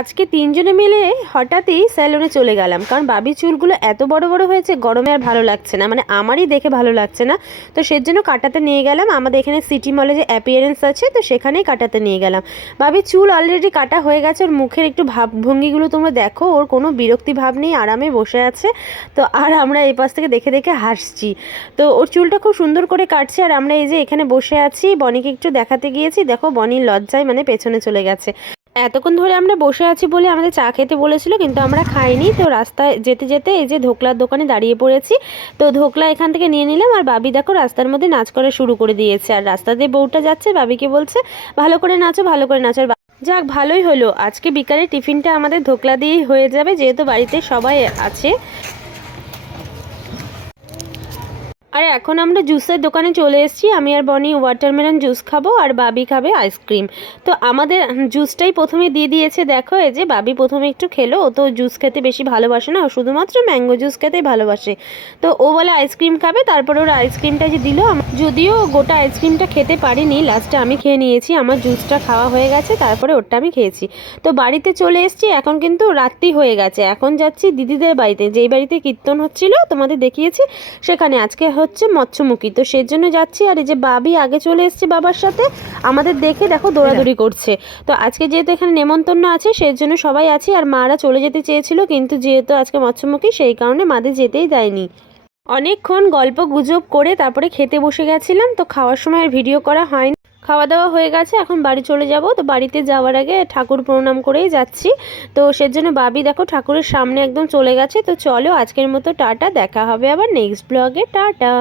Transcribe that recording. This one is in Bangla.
আজকে তিনজনে মিলে হঠাৎই স্যালনে চলে গেলাম, কারণ বাবির চুলগুলো এত বড় বড় হয়েছে, গরমে আর ভালো লাগছে না, মানে আমারই দেখে ভালো লাগছে না। তো সেজন্য কাটাতে নিয়ে গেলাম। আমাদের এখানে সিটি মলে যে অ্যাপিয়ারেন্স আছে, তো সেখানেই কাটাতে নিয়ে গেলাম। বাবির চুল অলরেডি কাটা হয়ে গেছে। ওর মুখের একটু ভাবভঙ্গিগুলো তোমরা দেখো, ওর কোনো বিরক্তি ভাব নেই, আরামে বসে আছে। তো আর আমরা এই পাশ থেকে দেখে দেখে হাসছি। তো ওর চুলটা খুব সুন্দর করে কাটছে, আর আমরা এই যে এখানে বসে আছি। বনিকে একটু দেখাতে গিয়েছি, দেখো বনির লজ্জায় মানে পেছনে চলে গেছে। এতক্ষণ ধরে আমরা বসে আছি বলে আমাদের চা খেতে বলেছিল, কিন্তু আমরা খাইনি। তো রাস্তায় যেতে যেতে এই যে ধোকলার দোকানে দাঁড়িয়ে পড়েছি। তো ধোকলা এখান থেকে নিয়ে নিলাম, আর বাবি দেখো রাস্তার মধ্যে নাচ করা শুরু করে দিয়েছে। আর রাস্তা দিয়ে বউটা যাচ্ছে, বাবিকে বলছে ভালো করে নাচো, ভালো করে নাচো। যাক, ভালোই হলো, আজকে বিকালে টিফিনটা আমাদের ধোকলা দিয়েই হয়ে যাবে, যেহেতু বাড়িতে সবাই আছে। আর এখন আমরা জুসের দোকানে চলে এসেছি। আমি আর বনি ওয়াটারমেলন জুস খাবো, আর বাবি খাবে আইসক্রিম। তো আমাদের জুসটাই প্রথমে দিয়ে দিয়েছে। দেখো এই যে বাবি প্রথমে একটু খেলো। ও তো জুস খেতে বেশি ভালোবাসে না, ও শুধুমাত্র ম্যাঙ্গো জুস খেতেই ভালোবাসে। তো ও বলে আইসক্রিম খাবে, তারপরে ওর আইসক্রিমটা যে দিল। যদিও গোটা আইসক্রিমটা খেতে পারিনি, লাস্টে আমি খেয়ে নিয়েছি। আমার জুসটা খাওয়া হয়ে গেছে, তারপরে ওরটা আমি খেয়েছি। তো বাড়িতে চলে এসেছি। এখন কিন্তু রাত্রি হয়ে গেছে। এখন যাচ্ছি দিদিদের বাড়িতে, যেই বাড়িতে কীর্তন হচ্ছিল তোমাদের দেখিয়েছি, সেখানে আজকে হচ্ছে মৎস্যমুখী। তো সেজন্য যাচ্ছি। আর এই যে বাবি আগে চলে এসেছে বাবার সাথে, আমাদের দেখে দেখো দৌড়াদৌড়ি করছে। তো আজকে যেহেতু এখানে নেমন্তন্ন আছে, সেজন্য সবাই আছি। আর মারা চলে যেতে চেয়েছিল, কিন্তু যেহেতু আজকে মৎস্যমুখী, সেই কারণে মাদের যেতেই দেয়নি। অনেকক্ষণ গল্প গুজব করে তারপরে খেতে বসে গেছিলাম। তো খাওয়ার সময় আর ভিডিও করা হয়নি। খাওয়া দাওয়া হয়ে গেছে, এখন বাড়ি চলে যাব। তো বাড়িতে যাওয়ার আগে ঠাকুর প্রণাম করেই যাচ্ছি। তো সেজন্য বাবি দেখো ঠাকুরের সামনে একদম চলে গেছে। তো চলো আজকের মতো টাটা, দেখা হবে আবার নেক্সট ব্লগে। টাটা।